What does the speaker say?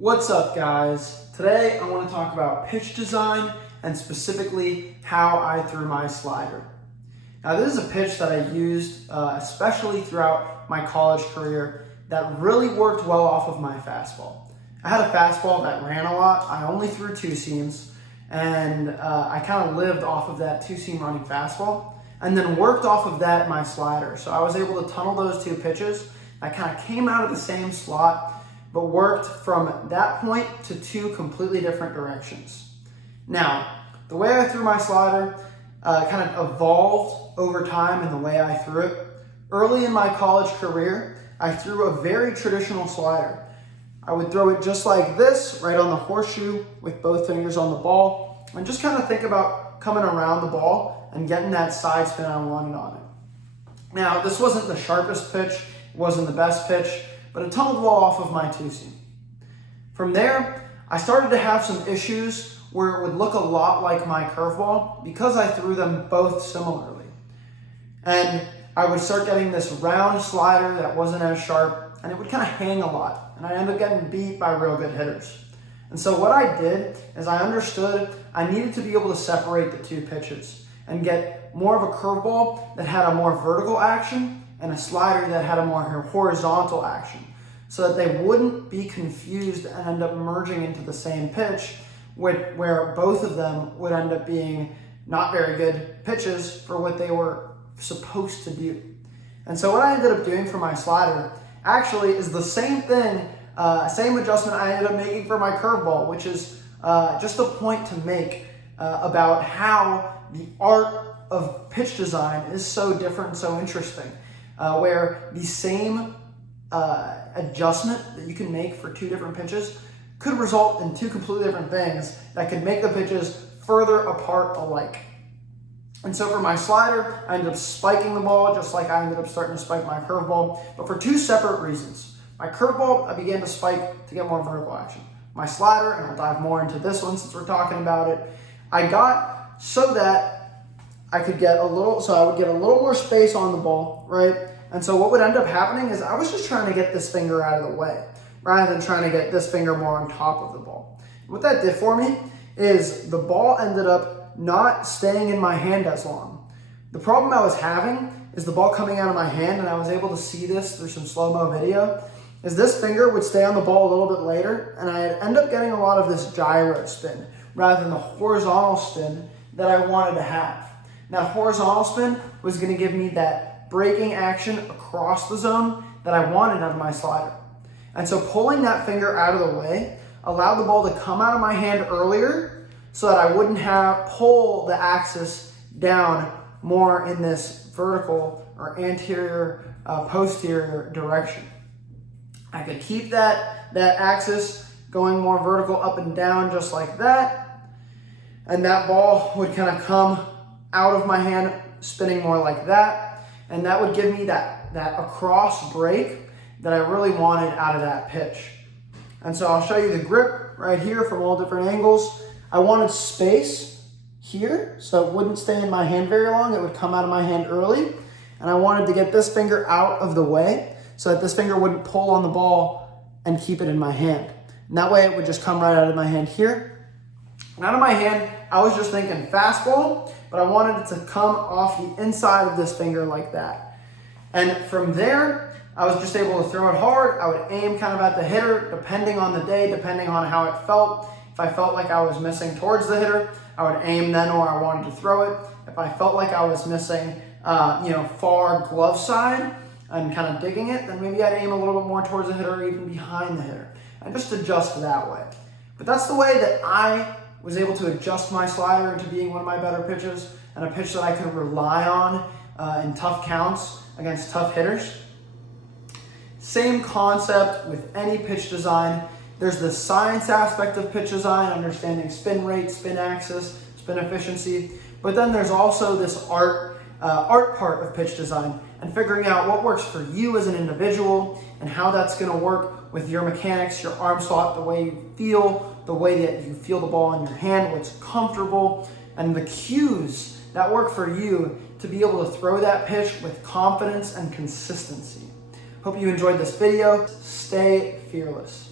What's up, guys? Today I want to talk about pitch design and specifically how I threw my slider. Now, this is a pitch that I used especially throughout my college career that really worked well off of my fastball. I had a fastball that ran a lot. I only threw two seams, and I kind of lived off of that two-seam running fastball and then worked off of that my slider. So I was able to tunnel those two pitches. I kind of came out of the same slot, but worked from that point to two completely different directions. Now, the way I threw my slider kind of evolved over time in the way I threw it. Early in my college career, I threw a very traditional slider. I would throw it just like this, right on the horseshoe with both fingers on the ball, and just kind of think about coming around the ball and getting that side spin I wanted on it. Now, this wasn't the sharpest pitch, it wasn't the best pitch, but it tunneled well off of my two-seam. From there, I started to have some issues where it would look a lot like my curveball because I threw them both similarly. And I would start getting this round slider that wasn't as sharp, and it would kind of hang a lot, and I ended up getting beat by real good hitters. And so what I did is I understood I needed to be able to separate the two pitches and get more of a curveball that had a more vertical action and a slider that had a more horizontal action, so that they wouldn't be confused and end up merging into the same pitch, where both of them would end up being not very good pitches for what they were supposed to do. And so what I ended up doing for my slider actually is the same thing, same adjustment I ended up making for my curveball, which is just a point to make about how the art of pitch design is so different and so interesting. Where the same adjustment that you can make for two different pitches could result in two completely different things that could make the pitches further apart alike. And so for my slider, I ended up spiking the ball just like I ended up starting to spike my curveball, but for two separate reasons. My curveball, I began to spike to get more vertical action. My slider, and I'll dive more into this one since we're talking about it, I got so that I could get a little, so I would get a little more space on the ball, right? And so what would end up happening is I was just trying to get this finger out of the way rather than trying to get this finger more on top of the ball. What that did for me is the ball ended up not staying in my hand as long. The problem I was having is the ball coming out of my hand, and I was able to see this through some slow-mo video, is this finger would stay on the ball a little bit later, and I'd end up getting a lot of this gyro spin rather than the horizontal spin that I wanted to have. That horizontal spin was going to give me that braking action across the zone that I wanted out of my slider. And so pulling that finger out of the way allowed the ball to come out of my hand earlier so that I wouldn't pull the axis down more in this vertical or anterior, posterior direction. I could keep that axis going more vertical up and down just like that, and that ball would kind of come out of my hand spinning more like that, and that would give me that across break that I really wanted out of that pitch. And so I'll show you the grip right here from all different angles. I wanted space here so it wouldn't stay in my hand very long. It would come out of my hand early, and I wanted to get this finger out of the way so that this finger wouldn't pull on the ball and keep it in my hand. And that way it would just come right out of my hand here. And out of my hand, I was just thinking fastball, but I wanted it to come off the inside of this finger like that. And from there, I was just able to throw it hard. I would aim kind of at the hitter, depending on the day, depending on how it felt. If I felt like I was missing towards the hitter, I would aim then where I wanted to throw it. If I felt like I was missing, far glove side and kind of digging it, then maybe I'd aim a little bit more towards the hitter or even behind the hitter, and just adjust that way. But that's the way that I was able to adjust my slider into being one of my better pitches and a pitch that I could rely on in tough counts against tough hitters. Same concept with any pitch design. There's the science aspect of pitch design, understanding spin rate, spin axis, spin efficiency, but then there's also this art part of pitch design and figuring out what works for you as an individual and how that's going to work with your mechanics, your arm slot, the way you feel, the way that you feel the ball in your hand, what's comfortable, and the cues that work for you to be able to throw that pitch with confidence and consistency. Hope you enjoyed this video. Stay fearless.